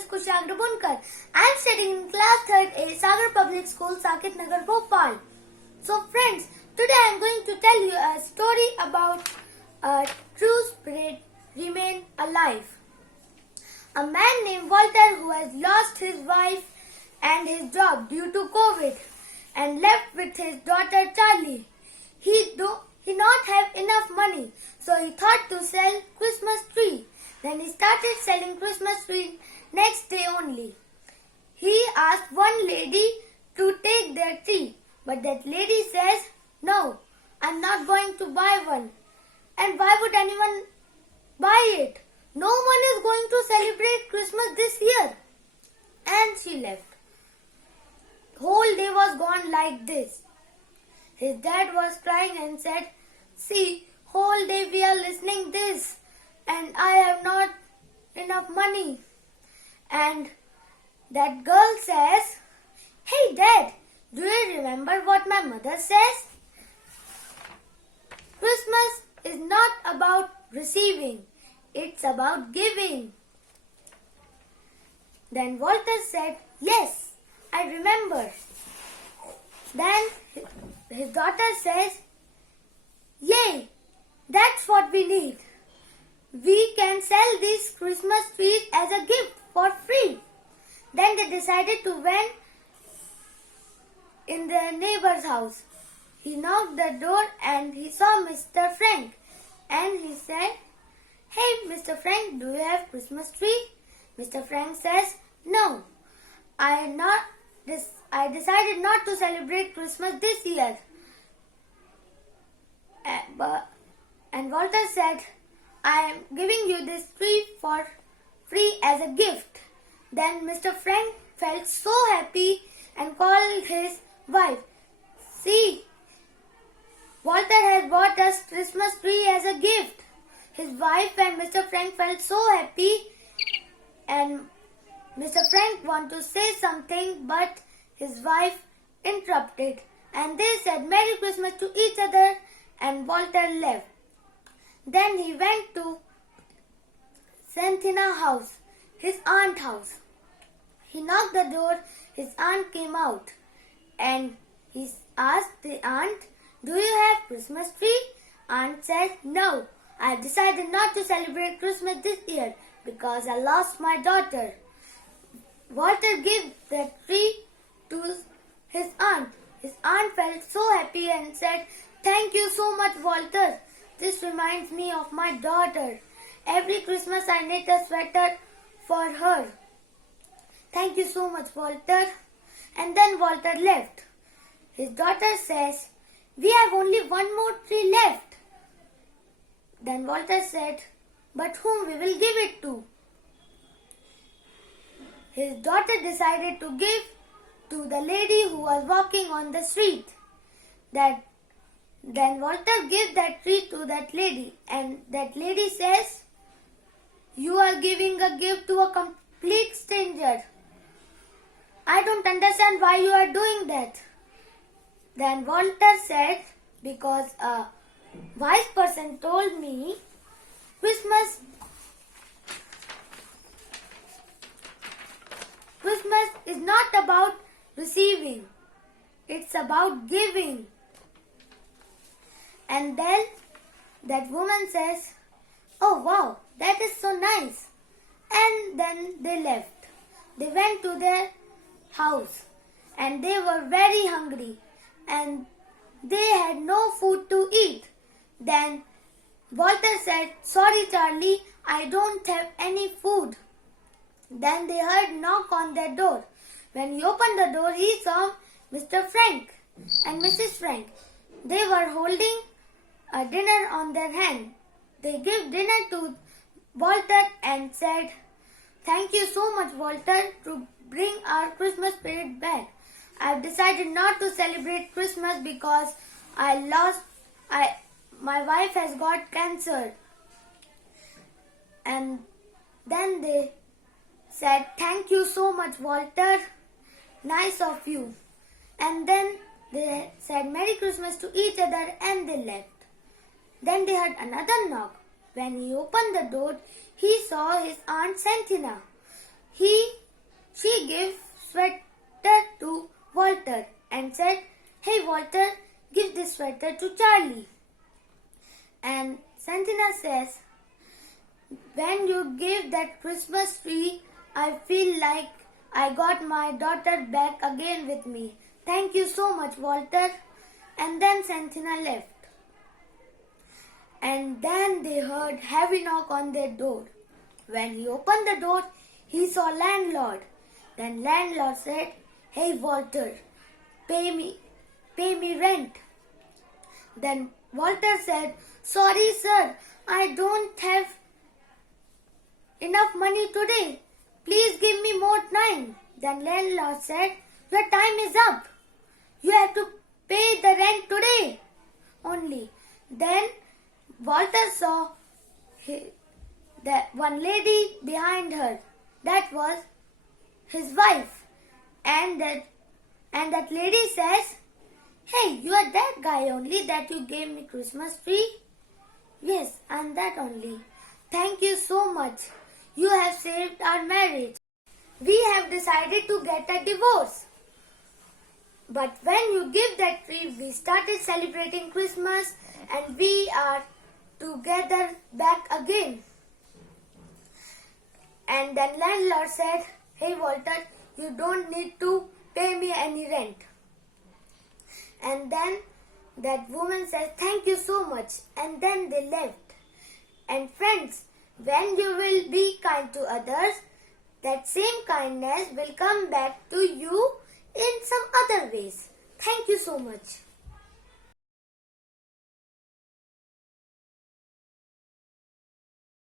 is Kushagra Bunkar. I am studying in class 3rd A, Sagar Public School, Sakit Nagar, Bhopal. So friends, today I am going to tell you a story about a true spirit remain alive. A man named Walter who has lost his wife and his job due to COVID and left with his daughter Charlie. He not have enough money, so he thought to sell Christmas tree. Then he started selling Christmas tree next day only. He asked one lady to take their tree, but that lady says, "No, I'm not going to buy one. And why would anyone buy it? No one is going to celebrate Christmas this year." And she left. Whole day was gone like this. His dad was crying and said, "See, whole day we are listening this and I have not enough money." And that girl says, "Hey Dad, do you remember what my mother says? Christmas is not about receiving, it's about giving." Then Walter said, "Yes, I remember." Then his daughter says, "Yay, that's what we need. We can sell these Christmas trees as a gift for free." Then they decided to went in their neighbor's house. He knocked the door and he saw Mr. Frank. And he said, "Hey Mr. Frank, do you have Christmas tree?" Mr. Frank says, "No, I decided not to celebrate Christmas this year." And Walter said, "I am giving you this tree for free as a gift." Then Mr. Frank felt so happy and called his wife. "See, Walter has bought us Christmas tree as a gift." His wife and Mr. Frank felt so happy, and Mr. Frank wanted to say something, but his wife interrupted, and they said Merry Christmas to each other, and Walter left. Then he went to Santhina's house, his aunt's house. He knocked the door, his aunt came out, and he asked the aunt, "Do you have Christmas tree?" Aunt said, "No, I decided not to celebrate Christmas this year because I lost my daughter." Walter gave the tree to his aunt. His aunt felt so happy and said, "Thank you so much, Walter. This reminds me of my daughter. Every Christmas I knit a sweater for her. Thank you so much, Walter." And then Walter left. His daughter says, "We have only one more tree left." Then Walter said, "But whom we will give it to?" His daughter decided to give to the lady who was walking on the street. Then Walter gave that tree to that lady, and that lady says, "You are giving a gift to a complete stranger. I don't understand why you are doing that." Then Walter said, "Because a wise person told me Christmas is not about receiving, it's about giving." And then that woman says, "Oh wow, that is so nice." And then they left. They went to their house and they were very hungry and they had no food to eat. Then Walter said, "Sorry Charlie, I don't have any food." Then they heard knock on their door. When he opened the door, he saw Mr. Frank and Mrs. Frank. They were holding a dinner on their hand. They gave dinner to Walter and said, "Thank you so much, Walter, to bring our Christmas spirit back. I've decided not to celebrate Christmas because my wife has got cancer." And then they said, "Thank you so much, Walter. Nice of you." And then they said Merry Christmas to each other and they left. Then they heard another knock. When he opened the door, he saw his Aunt Santina. he she gave sweater to Walter and said, "Hey Walter, give this sweater to Charlie." And Santina says, "When you gave that Christmas tree, I feel like I got my daughter back again with me. Thank you so much, Walter." And then Santina left. And then they heard heavy knock on their door. When he opened the door, he saw landlord. Then landlord said, "Hey Walter, pay me rent." Then Walter said, "Sorry sir, I don't have enough money today. Please give me more time." Then landlord said, "Your time is up. You have to pay the rent today only." Then Walter saw that one lady behind her. That was his wife. And that lady says, "Hey, you are that guy only that you gave me Christmas tree?" "Yes, I'm that only. Thank you so much. You have saved our marriage. We have decided to get a divorce. But when you give that tree, we started celebrating Christmas and we are together back again." And then landlord said, "Hey Walter, you don't need to pay me any rent." And then that woman said, "Thank you so much." And then they left. And friends, when you will be kind to others, that same kindness will come back to you in some other ways. Thank you so much.